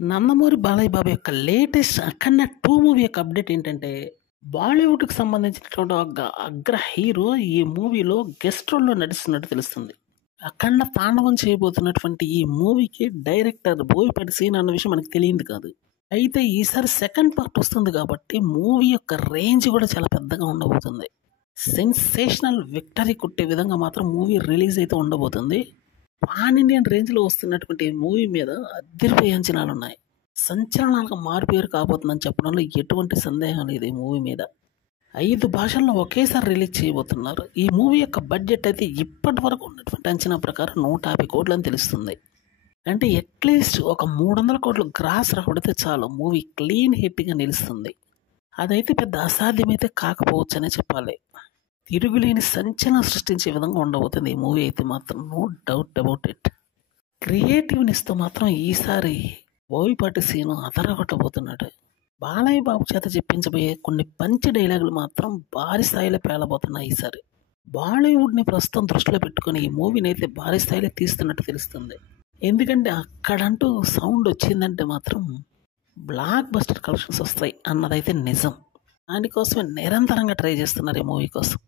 నందమూరి బాలయ్య బాబు యొక్క లేటెస్ట్ 'అఖండ 2' మూవీ యొక్క అప్డేట్ ఏంటంటే, బాలీవుడ్‌కి సంబంధించినటువంటి ఒక అగ్ర హీరో ఈ మూవీలో గెస్ట్ రోల్‌లో నటిస్తున్నట్టు తెలుస్తుంది. అఖండ తాండవం చేయబోతున్నటువంటి ఈ మూవీకి డైరెక్టర్ బోయపాటి సీను అన్న విషయం మనకు తెలియంది కాదు. అయితే ఈసారి సెకండ్ పార్ట్ వస్తుంది కాబట్టి మూవీ యొక్క రేంజ్ కూడా చాలా పెద్దగా ఉండబోతుంది. సెన్సేషనల్ విక్టరీ కొట్టే విధంగా మాత్రం మూవీ రిలీజ్ అయితే ఉండబోతుంది. పాన్ ఇండియన్ రేంజ్‌లో వస్తున్నటువంటి ఈ మూవీ మీద అదిరిపోయే అంచనాలున్నాయి. సంచలనాలుగా మారుపేరు కాబోతుందని చెప్పడంలో ఎటువంటి సందేహం లేదు ఈ మూవీ మీద. 5 భాషల్లో ఒకేసారి రిలీజ్ చేయబోతున్నారు. ఈ మూవీ యొక్క బడ్జెట్ అయితే ఇప్పటి వరకు ఉన్నటువంటి అంచనా ప్రకారం 150 కోట్లు అని తెలుస్తుంది. అంటే అట్లీస్ట్ ఒక 300 కోట్లు గ్రాస్ రాబడితే చాలు మూవీ క్లీన్ హిట్‌గా నిలుస్తుంది. అదైతే పెద్ద అసాధ్యమైతే కాకపోవచ్చనే చెప్పాలి. తిరుగులేని సంచలనం సృష్టించే విధంగా ఉండబోతుంది ఈ మూవీ అయితే మాత్రం, నో డౌట్ అబౌట్ ఇట్. క్రియేటివ్నెస్‌తో మాత్రం ఈసారి బోయపాటి సీను అదరగొట్టబోతున్నాడు. బాలయ్య బాబు చేత చెప్పించబోయే కొన్ని పంచ్ డైలాగులు మాత్రం భారీ స్థాయిలో పేలబోతున్నాయి ఈసారి. బాలీవుడ్‌ని ప్రస్తుతం దృష్టిలో పెట్టుకొని ఈ మూవీని అయితే భారీ స్థాయిలో తీస్తున్నట్టు తెలుస్తుంది. ఎందుకంటే అక్కడంటూ సౌండ్ వచ్చిందంటే మాత్రం బ్లాక్ బస్టర్ కలెక్షన్స్ వస్తాయి అన్నదైతే నిజం. దానికోసమే నిరంతరంగా ట్రై చేస్తున్నారు ఈ మూవీ కోసం.